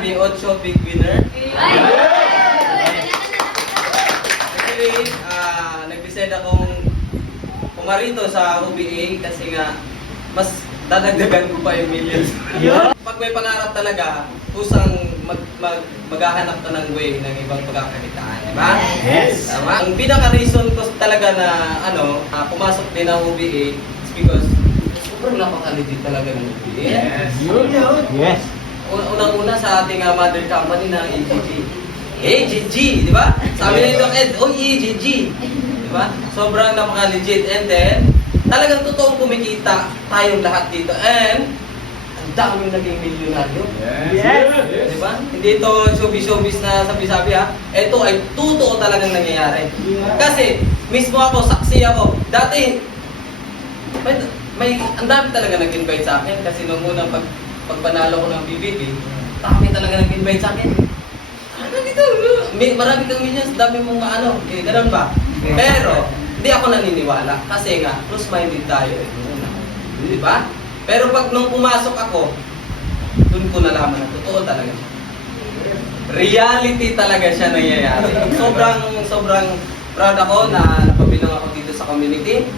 UB 8 big winner. Actually, nag-decide akong pumarito sa UBA kasi nga mas dadagdagan ko pa yung millions. Pag may pangarap talaga, kusang maghahanap ka ng way ng ibang pagkakakitaan, di ba? Yes. Tama? Ang pinaka-reason ko talaga na pumasok din ng UBA is because sobrang napaka-legit talaga ng UBA. Yes. Yes. Unang-una sa ating mother company na AGG. AGG, di ba? Sabi na Doc Ed, oh AGG. Di ba? Sobrang napaka-legit. And then, talagang totoong kumikita tayong lahat dito. And, ang daming naging milyonaryo. Yes. Di ba? Hindi ito showbiz na sabi-sabi ha. Ito ay totoo talagang nangyayari. Kasi, mismo ako, saksi ako. Dati, ang dami talaga nag-invite sa akin. Kasi nung unang pagpanalo ko ng BBB, dami talaga nag-invite sa akin. Marami kang millions, dami mong ganun ba? Pero, hindi ako naniniwala. Kasi nga, close-minded tayo. Di ba? Pero pag nung pumasok ako, doon ko nalaman na totoo talaga. Reality talaga siya nangyayari. Sobrang proud ako na napabilang ako dito sa community.